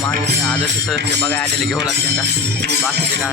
माझे आदर्श सदस्य बघायला आलेले घेऊ लागते का बाकीचे काय?